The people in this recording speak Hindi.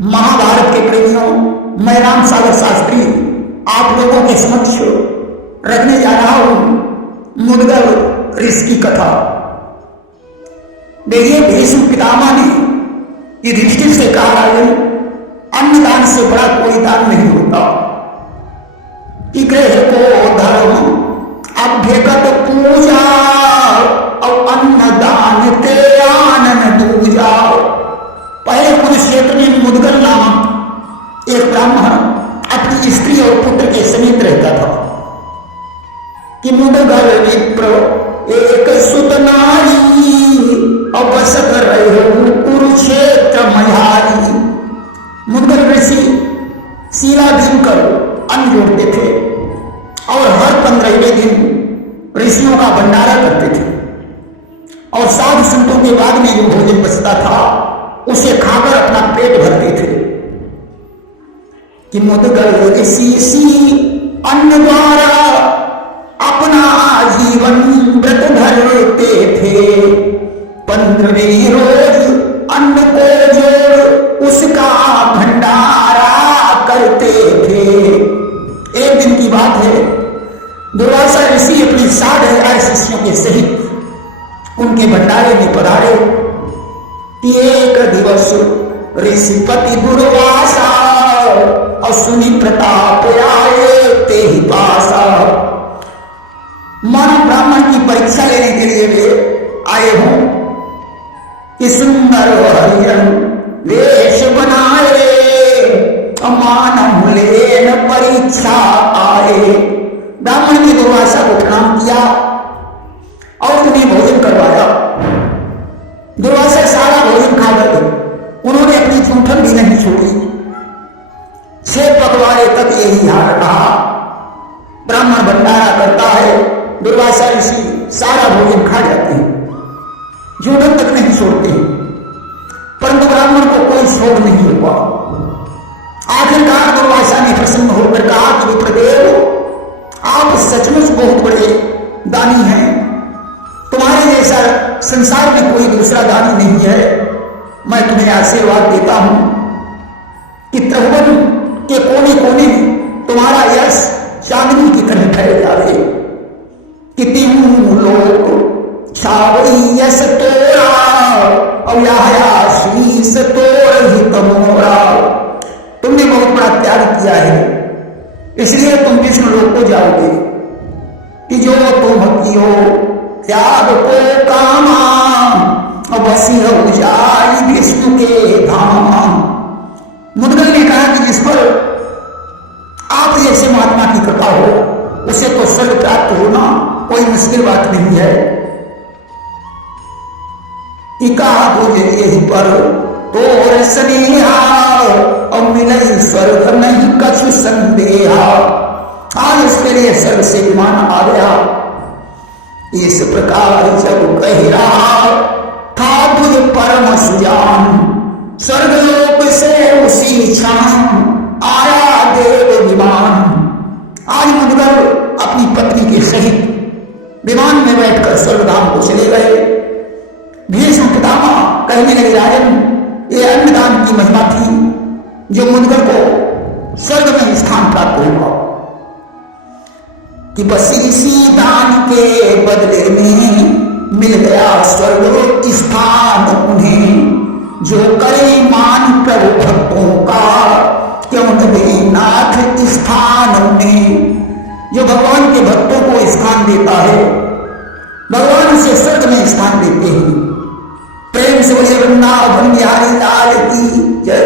महाभारत के प्रेमियों, मैं राम सागर शास्त्री आप लोगों के समक्ष रखने जा रहा हूं मुद्गल ऋषि की कथा। देखिए, भीष्म पितामह ने युधिष्ठिर से कहा, राजन, अन्नदान से बड़ा कोई दान नहीं होता कि गृह को धर्म अभ्यगत पूजा और अन्नदान ते आनन दूजा। पहले कुरुक्षेत्र में मुद्गल नामक एक ब्राह्मण अपनी स्त्री और पुत्र के समीप रहता था कि मुद्गल विप्र एक सुत नारी अवसत रहे कुरुक्षेत्र मझारी। मुद्गल ऋषि शीला दिन कर अन्न जोड़ते थे और हर 15वें दिन ऋषियों का भंडारा करते थे और साधु संतों के बाद में जो भोजन बचता था उसे खाकर अपना पेट भरते थे कि मुद्गल ऋषि अन्न द्वारा अपना जीवन व्रत धरते थे। 15वें रोज अन्न को जोड़ उसका भंडारा करते थे। एक दिन की बात है, दुर्वासा ऋषि अपने 60,000 शिष्यों के सहित उनके भंडारे में पधारे कि एक दिवस ऋषिपति दुर्वासा और सुनी प्रताप आए ते ही पासा। मानव ब्राह्मण की परीक्षा लेने के लिए वे आए हों कि सुंदर हरिजन वेश बनाए मानव लेन परीक्षा आए। ब्राह्मण ने दुर्वासा को प्रणाम किया और उन्हें भोजन करवाया। दुर्वासा सारा भोजन खा गए। उन्होंने अपनी चूठन भी नहीं छोड़ी। 6 पखवाड़े तक यही हाल रहा। ब्राह्मण भंडारा करता है, दुर्वासा ऋषि सारा भोजन खा जाते हैं, जूठन तक नहीं छोड़ते हैं, परंतु ब्राह्मण को कोई शोध नहीं हुआ। आखिरकार दुर्वासा ने प्रसन्न होकर कहा कि विप्रदेव, आप सचमुच बहुत बड़े दानी हैं। तुम्हारे जैसा संसार में कोई दूसरा दानी नहीं है। मैं तुम्हें आशीर्वाद देता हूं कि त्रिभुवन के कोने कोने में तुम्हारा यश चांदनी की तरह फैल जाए कि तीनों लोग छावई यश तोरा और या शीस तोड़ ही तमोरा। तुमने बहुत बड़ा त्याग किया है, इसलिए तुम विष्णु लोक को जाओगे कि जो तुम कियो त्याग को कामा बसी हो जाई विष्णु के धाम। मुद्गल ने कहा कि जिस पर आप जैसे महात्मा की कृपा हो उसे तो स्वर्ग प्राप्त होना कोई मुश्किल बात नहीं है। कि कहा तुझे यही पर तोर स्नेहा और मिले स्वर्ग नहीं कछु संदेहा। आज उसके लिए स्वर्ग से विमान आ गया। इस प्रकार जब कह रहा था तुझ परम सुजान, स्वर्गलोक से उसी क्षण आया देव विमान। आज मुद्गल अपनी पत्नी के सहित विमान में बैठकर स्वर्गधाम को चले गए। भीष्म पितामह कहने लगे, राजन, ये अन्नदान की महिमा थी जो मुद्गल को स्वर्ग में स्थान प्राप्त हुआ कि बस इसी दान के बदले में मिल गया स्वर्ग स्थान उन्हें। जो करे मान प्रभु भक्तों का क्यों न दे नाथ स्थान उन्हें। जो भगवान के भक्तों को स्थान देता है, भगवान उसे स्वर्ग में स्थान देते हैं। प्रेम से बोले वृंदावन बिहारी लाल की जय।